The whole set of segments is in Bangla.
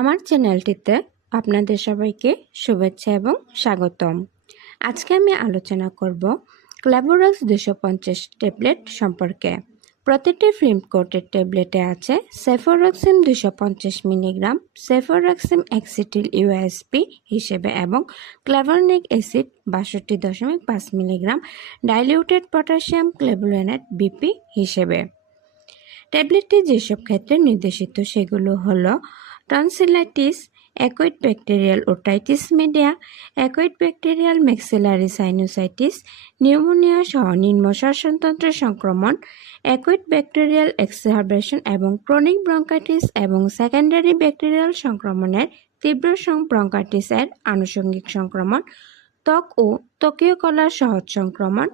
আমার চ্যানেলটিতে আপনাদের সবাইকে শুভেচ্ছা এবং স্বাগতম। আজকে আমি আলোচনা করব ক্ল্যাবোরাক্স দুশো পঞ্চাশ ট্যাবলেট সম্পর্কে। প্রতিটি ফিল্ম কোটের ট্যাবলেটে আছে সেফোরক্সিম দুশো পঞ্চাশ মিলিগ্রাম, সেফোরক্সিম এক্সিটিল ইউএসপি হিসেবে এবং ক্লেভারনিক অ্যাসিড বাষট্টি দশমিক পাঁচ milligram, diluted potassium clavulanate BP হিসেবে। ট্যাবলেটটি যেসব ক্ষেত্রে নির্দেশিত সেগুলো হলো tonsillitis acquired bacterial otitis media acquired bacterial maxillary sinusitis pneumonia সহ নিম্ন শ্বাসতন্ত্রের সংক্রমণ অ্যাকোয়েড ব্যাকটেরিয়াল এক্সারবেশন এবং ক্রনিক ব্রঙ্কাইটিস এবং সেকেন্ডারি ব্যাকটেরিয়াল সংক্রমণের তীব্র ব্রঙ্কাইটিসের আনুষঙ্গিক সংক্রমণ, ত্বক ও ত্বকীয় কলার সহজ সংক্রমণ,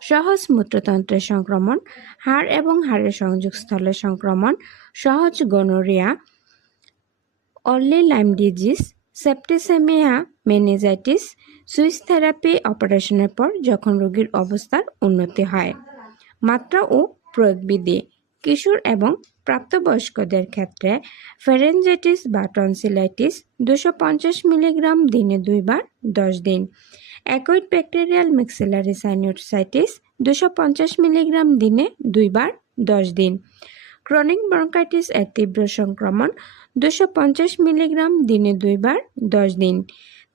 সহজ মূত্রতন্ত্রের সংক্রমণ, হাড় এবং হাড়ের সংযোগস্থলের সংক্রমণ, সহজ gonorrhoea early Lyme disease septicaemia meningitis switch therapy অপারেশনের পর যখন রোগীর অবস্থার উন্নতি হয়। মাত্রা ও প্রয়োগবিধি, কিশোর এবং প্রাপ্তবয়স্কদের ক্ষেত্রে ফেরেঞ্জাইটিস বা টনসিলাইটিস দুশো পঞ্চাশ মিলিগ্রাম দিনে দুইবার দশ দিন। অ্যাকোইড ব্যাকটেরিয়াল মিক্সিলারি সাইনোসাইটিস দুশো পঞ্চাশ মিলিগ্রাম দিনে দুইবার দশ দিন। ক্রনিক ব্রঙ্কাইটিস এর তীব্র সংক্রমণ দুশো মিলিগ্রাম দিনে দুইবার, দশ দিন।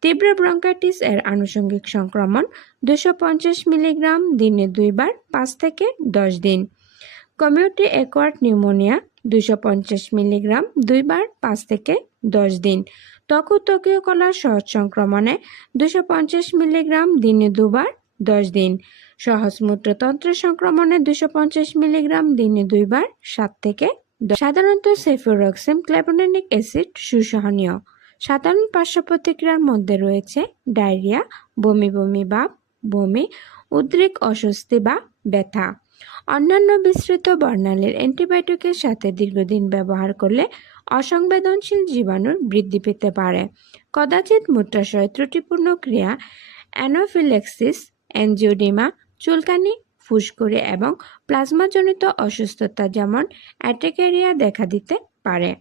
তীব্র ব্রঙ্কাইটিস এর আনুষঙ্গিক সংক্রমণ দুশো মিলিগ্রাম দিনে দুইবার, পাঁচ থেকে দশ দিন। কমিউটি অ্যাকোয়ার্ড নিউমোনিয়া দুশো মিলিগ্রাম দুইবার, পাঁচ থেকে দশ দিন। ত্বক ত্বকীয় কলার সহজ সংক্রমণে দুশো মিলিগ্রাম দিনে দুবার, দশ দিন। সহজ মূত্রতন্ত্রের সংক্রমণে দুশো মিলিগ্রাম দিনে দুইবার, সাত থেকে সাধারণত সেফোরক্সেম ক্ল্যাবোনিক অ্যাসিড সুসহনীয়। সাধারণ পার্শ্ব প্রতিক্রিয়ার মধ্যে রয়েছে ডায়রিয়া, বমি বমি বা বমি, উদ্রেক, অস্বস্তি বা ব্যথা। অন্যান্য বিস্তৃত বর্ণালীর অ্যান্টিবায়োটিকের সাথে দীর্ঘদিন ব্যবহার করলে অসংবেদনশীল জীবাণুর বৃদ্ধি পেতে পারে। কদাচিৎ মূত্রাশয় ত্রুটিপূর্ণ ক্রিয়া, অ্যানোফিলেক্সিস, এনজিওডিমা, চুলকানি ফুসকুড়ি এবং প্লাজমাজনিত অসুস্থতা যেমন অ্যাটেকেরিয়া দেখা দিতে পারে।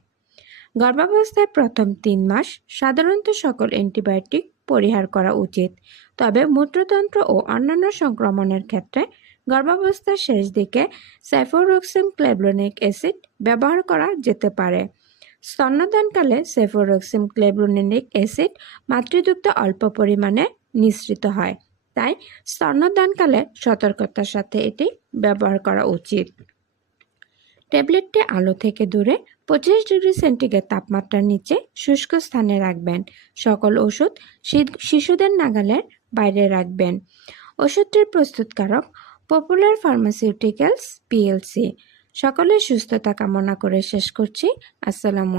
গর্ভাবস্থায় প্রথম তিন মাস সাধারণত সকল অ্যান্টিবায়োটিক পরিহার করা উচিত। তবে মূত্রতন্ত্র ও অন্যান্য সংক্রমণের ক্ষেত্রে গর্ভাবস্থার শেষ দিকে সেফোরক্সিম ক্লেবলোনিক অ্যাসিড ব্যবহার করা যেতে পারে। স্তন্যদানকালে সেফোরক্সিম ক্লেবলোনিক অ্যাসিড মাতৃদুগ্ধ অল্প পরিমাণে নিঃসৃত হয়। তাই স্তন্যদানকালে সতর্কতার সাথে এটি ব্যবহার করা উচিত। ট্যাবলেটটি আলো থেকে দূরে পঁচিশ ডিগ্রি সেন্টিগ্রেড তাপমাত্রার নিচে শুষ্ক স্থানে রাখবেন। সকল ওষুধ শিশুদের নাগালের বাইরে রাখবেন। ওষুধটির প্রস্তুতকারক পপুলার ফার্মাসিউটিক্যালস পিএলসি সকলের সুস্থতা কামনা করে শেষ করছি। আসসালামু